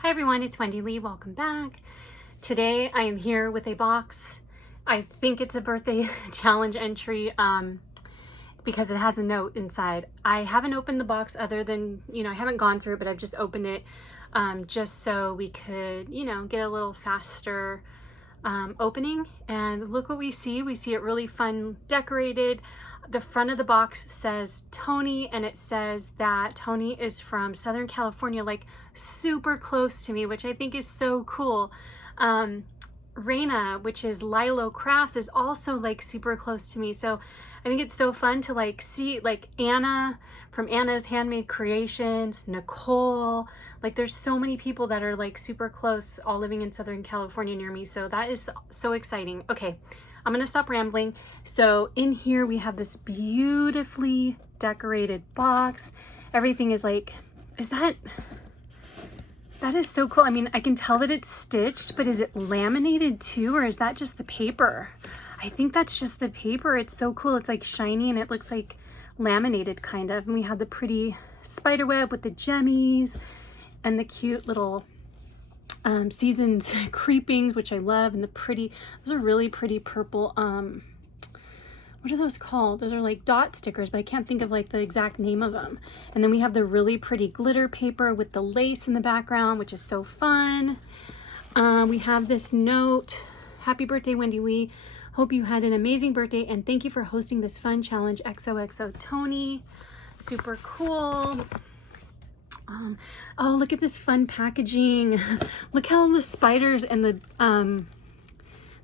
Hi everyone, it's Wendy Lee. Welcome back. Today I am here with a box. I think it's a birthday challenge entry because it has a note inside. I haven't opened the box other than, I haven't gone through it, but I've just opened it just so we could, get a little faster opening. And look what we see. We see it really fun decorated. The front of the box says Tony, and it says that Tony is from Southern California, like super close to me, which I think is so cool. Raina, which is Lilo Crafts, is also like super close to me. So I think it's so fun to like see like Anna from Anna's Handmade Creations, Nicole, like there's so many people that are like super close, all living in Southern California near me. So that is so exciting. Okay, I'm gonna stop rambling. So in here we have this beautifully decorated box. Everything is like, that is so cool. I mean, I can tell that it's stitched, but is it laminated too, or is that just the paper? I think that's just the paper. It's so cool. It's like shiny and it looks like laminated kind of. And we have the pretty spider web with the gemmies and the cute little seasoned creepings, which I love, and the pretty, those are really pretty purple, what are those called? Those are like dot stickers, but I can't think of like the exact name of them. And then we have the really pretty glitter paper with the lace in the background, which is so fun. We have this note: happy birthday, Wendy Lee. Hope you had an amazing birthday and thank you for hosting this fun challenge. XOXO Tony. Super cool. Oh, look at this fun packaging. Look how the spiders and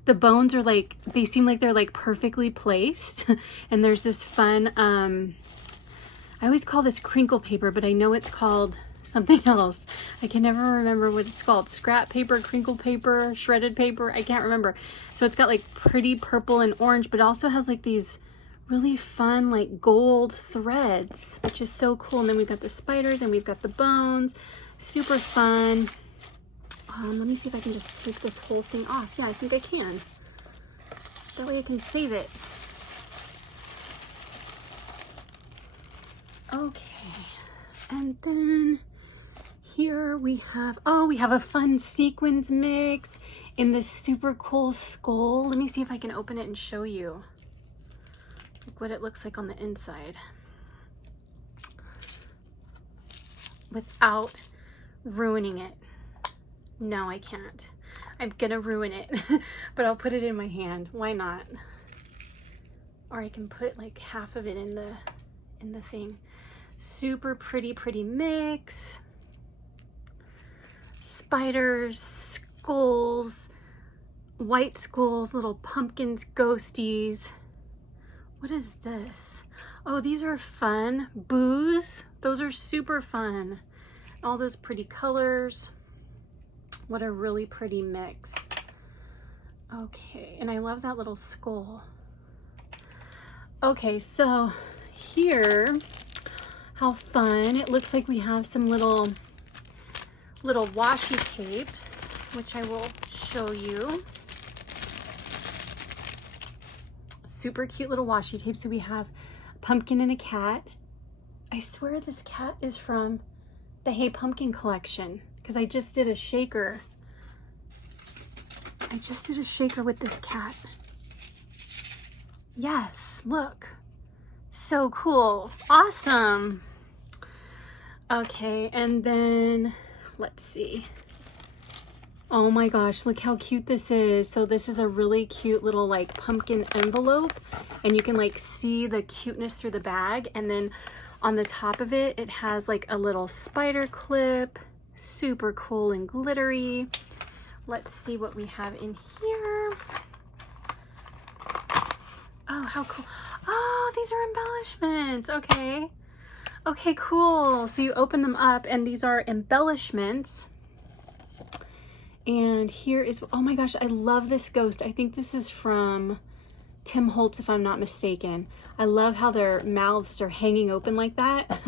the bones are like, they seem like they're like perfectly placed. And there's this fun, I always call this crinkle paper, but I know it's called something else. I can never remember what it's called. Scrap paper, crinkle paper, shredded paper. I can't remember. So it's got like pretty purple and orange, but also has like these really fun like gold threads, which is so cool. And then we've got the spiders and we've got the bones. Super fun. Let me see if I can just take this whole thing off. Yeah, I think I can. That way I can save it. Okay. And then here we have, we have a fun sequins mix in this super cool skull. Let me see if I can open it and show you like what it looks like on the inside without ruining it. No, I can't. I'm gonna ruin it, but I'll put it in my hand. Why not? Or I can put like half of it in the thing. Super pretty mix. Spiders, skulls, white skulls, little pumpkins, ghosties. What is this? Oh, these are fun. Boos. Those are super fun. All those pretty colors. What a really pretty mix. Okay, and I love that little skull. Okay, so here, how fun. It looks like we have some little washi tapes, which I will show you. Super cute little washi tapes. So we have a pumpkin and a cat. I swear this cat is from the Hey Pumpkin collection because I just did a shaker. I just did a shaker with this cat. Yes, look. So cool. Awesome. Okay, and then let's see. Oh my gosh, look how cute this is. So this is a really cute little like pumpkin envelope, and you can like see the cuteness through the bag. And then on the top of it, it has like a little spider clip. Super cool and glittery. Let's see what we have in here. Oh, how cool. Oh, these are embellishments. Okay. Okay, cool. So you open them up and these are embellishments. And here is, oh my gosh, I love this ghost. I think this is from Tim Holtz, if I'm not mistaken. I love how their mouths are hanging open like that.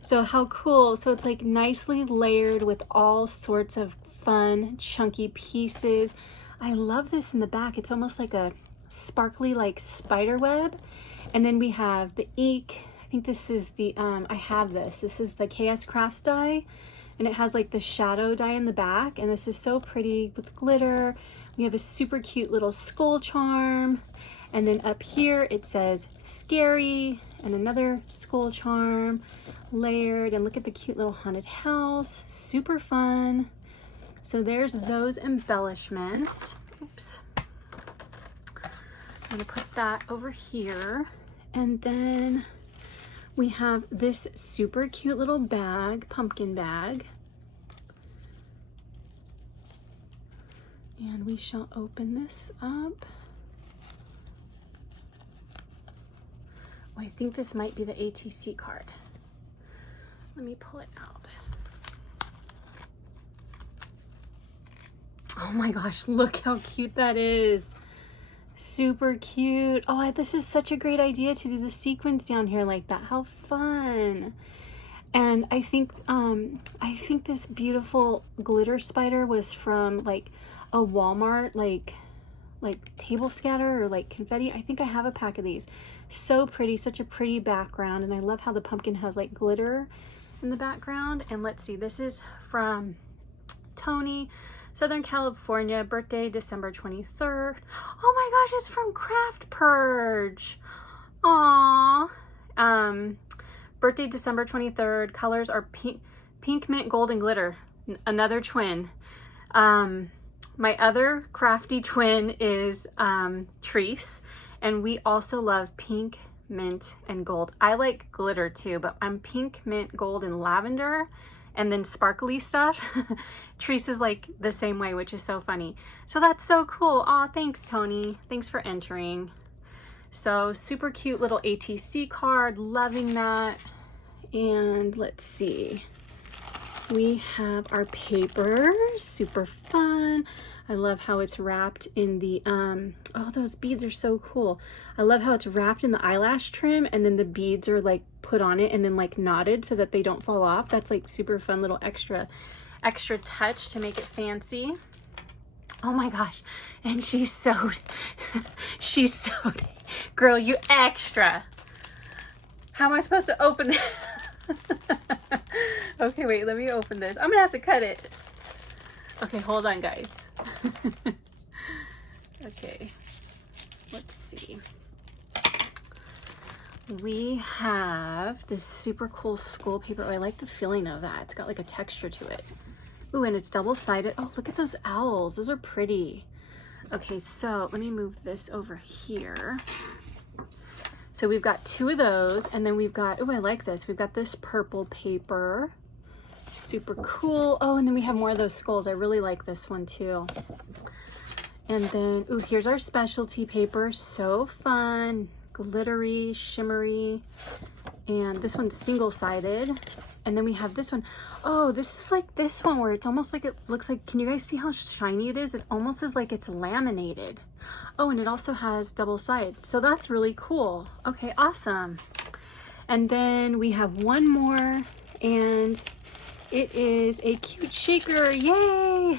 So how cool. So it's like nicely layered with all sorts of fun, chunky pieces. I love this in the back. It's almost like a sparkly like spider web. And then we have the ink. I think this is the, I have this. This is the KS Crafts die. and it has like the shadow die in the back, and this is so pretty with glitter. We have a super cute little skull charm, and then up here it says scary, and another skull charm layered, and look at the cute little haunted house, super fun. So there's those embellishments. Oops. I'm gonna put that over here, and then we have this super cute little bag, pumpkin bag. And we shall open this up. Oh, I think this might be the ATC card. Let me pull it out. Oh my gosh, look how cute that is. Super cute. Oh, this is such a great idea to do the sequins down here like that. How fun. And I think this beautiful glitter spider was from like a Walmart like table scatter or like confetti. I think I have a pack of these. So pretty, such a pretty background, and I love how the pumpkin has like glitter in the background. And let's see, this is from Tony, Southern California, birthday December 23rd. Oh my gosh, it's from CraftPurge. Aww. Birthday December 23rd. Colors are pink, mint, gold, and glitter. Another twin. My other crafty twin is Treese, and we also love pink, mint, and gold. I like glitter too, but I'm pink, mint, gold, and lavender, and then sparkly stuff. Treese is like the same way, which is so funny. So that's so cool. Aw, thanks, Tony. Thanks for entering. So super cute little ATC card. Loving that. And let's see. We have our papers. Super fun. I love how it's wrapped in the, oh, those beads are so cool. I love how it's wrapped in the eyelash trim, and then the beads are like put on it and then like knotted so that they don't fall off. That's like super fun little extra touch to make it fancy. Oh my gosh. And she sewed, she sewed. Girl, you extra. How am I supposed to open this? Okay, wait, let me open this. I'm gonna have to cut it. Okay, hold on, guys. Okay, let's see. We have this super cool school paper. Oh, I like the feeling of that. It's got like a texture to it. Ooh, and it's double-sided. Oh, look at those owls. Those are pretty. Okay, so let me move this over here. So we've got two of those, and then we've got, oh, I like this. We've got this purple paper. Super cool. Oh, and then we have more of those skulls. I really like this one too. And then, ooh, here's our specialty paper. So fun. Glittery, shimmery. And this one's single-sided. And then we have this one. Oh, this is like this one where it's almost like it looks like, can you guys see how shiny it is? It almost is like it's laminated. Oh, and it also has double side. So that's really cool. Okay, awesome. And then we have one more, and it is a cute shaker. Yay!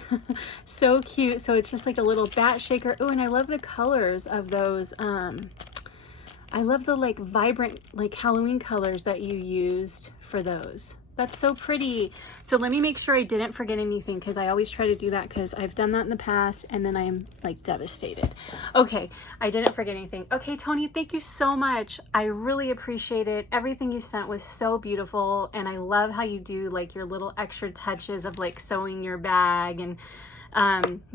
So cute. So it's just like a little bat shaker. Oh, and I love the colors of those. I love the like vibrant like Halloween colors that you used for those. That's so pretty. So let me make sure I didn't forget anything, because I always try to do that because I've done that in the past and then I'm like devastated. Okay, I didn't forget anything. Okay, Tony, thank you so much. I really appreciate it. Everything you sent was so beautiful, and I love how you do like your little extra touches of like sewing your bag and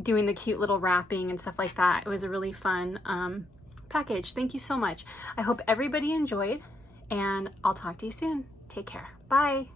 doing the cute little wrapping and stuff like that. It was a really fun package. Thank you so much. I hope everybody enjoyed, and I'll talk to you soon. Take care. Bye.